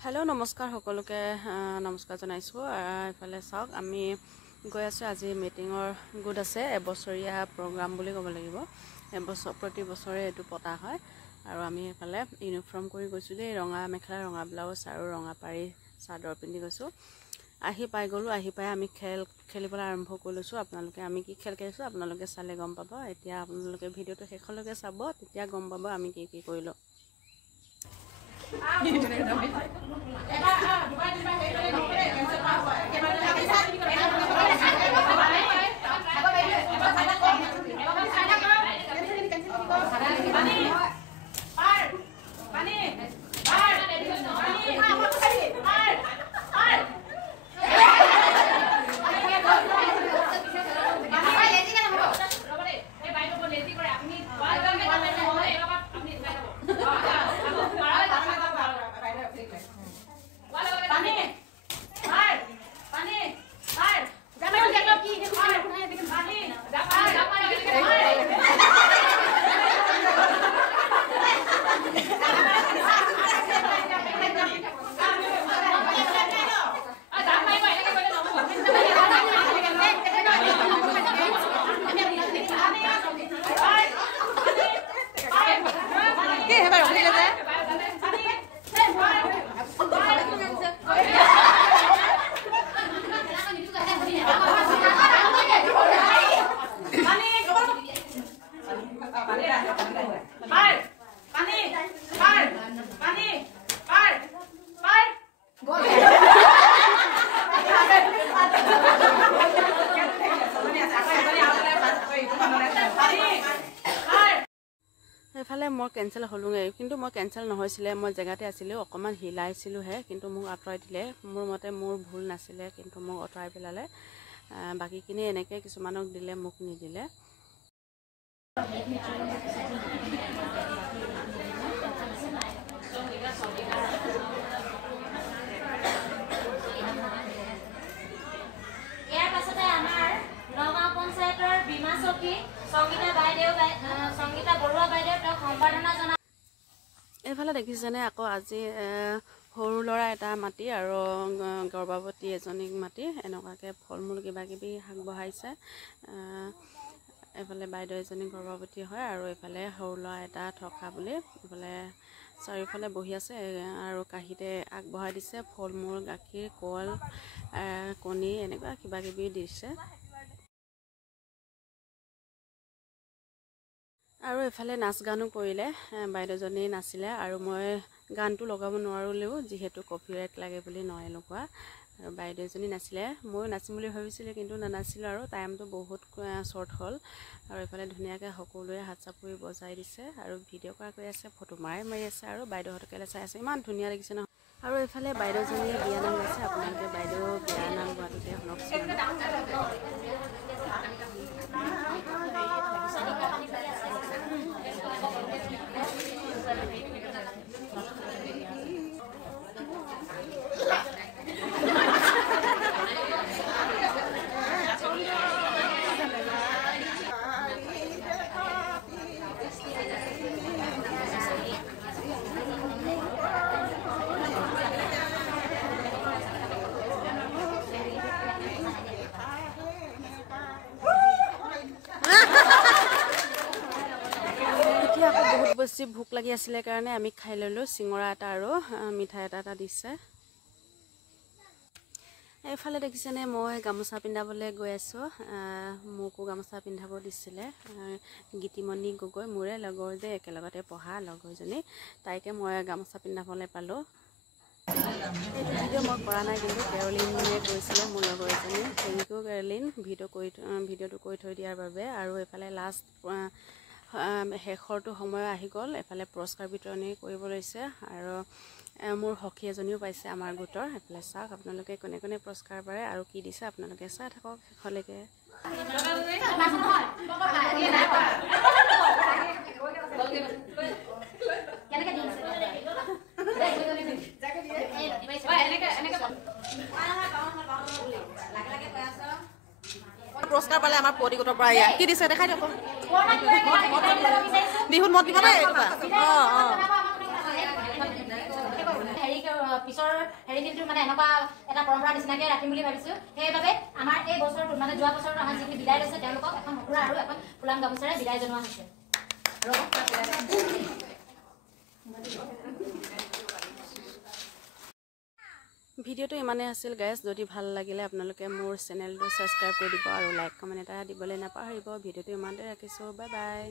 Hello नमस्कार सकलोके नमस्कार जनाइছোঁ इफाले चाওক আমি গৈ আছোঁ আজি মিটিঙৰ গুড আছে এবছৰীয়া প্ৰগ্ৰাম বুলি ক'ব লাগিব প্ৰতি বছৰে এটো পতা হয় আৰু আমি ইফালে ইউনিফৰ্ম কৰি গৈছোঁ যে ৰঙা মেখেলা ৰঙা ব্লাউজ আৰু ৰঙা পাৰি চাদৰ পিন্ধি গৈছোঁ আহি পাই গলো আহি পাই আমি খেলিবলৈ আৰম্ভ কৰিছোঁ আপোনালোকে আমি কি খেল খেলিছোঁ আপোনালোকে চালে গম পাব এতিয়া আপোনালোকে ভিডিওটো শেষলৈকে চাব তেতিয়া গম পাব আমি কি কৰিলো এফালে মই কেনসেল হলুঙে কিন্তু মই কেনসেল নহৈছিলে মই জেগাতে আছিলো অকমান হিলাইছিলো হে কিন্তু মোক আতৰাই দিলে মোৰ মতে মোৰ ভুল নাছিলে কিন্তু মোক আতৰাই পেলালে বাকিখিনি এনেকে কিছুমানক দিলে মোক নিদিলে ইয়াৰ পাছতে আমাৰ নগাঁও পঞ্চায়তৰ বিমা চকী সংগীতা বৰুৱা বাইদেউ তেওঁক সম্বৰ্ধনা জনাই এফালে দেখিছেনে আকৌ আজি সৰু লৰা এটা মাটি আৰু গৰ্ভৱতী এজনীক মাটি এনেকুৱাকে ফলমূল কিবা কিবি হাক বহাইছে এফালে বাইদেউ এজনী গৰ্ভৱতী হয় আৰু এফালে সৰু লৰা এটা থকা বুলি এফালে চাৰিওফালে বহি আছে আৰু কাহিতে আগবঢ়াই দিছে ফলমূল গাখীৰ কল কণী এনেকুৱা কিবা কিবি দিছে আৰু এফালে নাচ গানো কৰিলে বাইদেউজনী নাছিলে আৰু মই গানটো লগাব নোৱাৰিলেও যিহেতু কপিৰাইট লাগে বুলি নয় লগোৱা আৰু বাইদেউজনী নাছিলে মই নাচিম বুলি ভাবিছিলোঁ কিন্তু নানাচিলো আৰু টাইমটো বহুত শৰ্ট হ'ল আৰু এফালে ধুনীয়াকৈ সকলোৱে হাত চাপৰি বজাই দিছে আৰু ভিডিঅ' কৰা কৰি আছে ফটো মাৰি আছে আৰু বাইদেউহঁতকে চাই আছে ইমান ধুনীয়া লাগিছে ন আৰু এফালে বাইদেউজনীয়ে বিয়া নাম গাইছে আপোনালোকে বাইদেউ বিয়া নাম গোৱাটোতে শুনকচোন বহুত বেছি ভোক লাগি আছিলে কাৰণে আমি খাই ললো সিঙৰা এটা আৰু মিঠাই এটা দিছে এফালে দেখিছেনে মই গামোচা পিন্ধাবলৈ গৈ আছো মোকো গামোচা পিন্ধাব দিছিলে গীতিমণি গগৈ মোৰে লগৰ যে একেলগতে পঢ়া লগৰজনী তাইকে মই গামোচা পিন্ধাবলৈ পালো ভিডিঅ' মই কৰা নাই কিন্তু কেৰলিনে কৈছিলে মোৰ লগৰ এজনী থেংক ইউ কেৰলিন ভিডিঅ'টো কৰি থৈ দিয়াৰ বাবে আৰু এফালে লাষ্ট শেষৰটো সময় আহি গ'ল এফালে পুৰস্কাৰ বিতৰণি কৰিব লৈছে আৰু মোৰ হকী এজনীও পাইছে আমাৰ গোটৰ এফালে চাওক আপোনালোকে কোনে কোনে পুৰস্কাৰ পাৰে আৰু কি দিছে আপোনালোকে চাই থাকক শেষলৈকে পুৰস্কাৰ পালে আমাৰ পৰিগত প্ৰায় কি দিছে দেখাই দিও বিহুত মত দিব না পিছৰ হেৰিখিনিটো মানে এনেকুৱা এটা পৰম্পৰা নিচিনাকৈ ৰাখিম বুলি ভাবিছোঁ। সেইবাবে আমাৰ এই বছৰটোত মানে যোৱা বছৰত আমাৰ যিখিনি বিদায় লৈছে তেওঁলোকক এখন মকুৰা আৰু এখন ফুলাম গামোচাৰে বিদায় জনোৱা হৈছে। ভিডিঅ'টো ইমানেই আছিল গাইজ। যদি ভাল লাগিলে আপোনালোকে মোৰ চেনেলটো ছাবস্ক্ৰাইব কৰি দিব আৰু লাইক কমেণ্ট এটা দিবলৈ নাপাহৰিব। ভিডিঅ'টো ইমানতে ৰাখিছোঁ। Bye bye.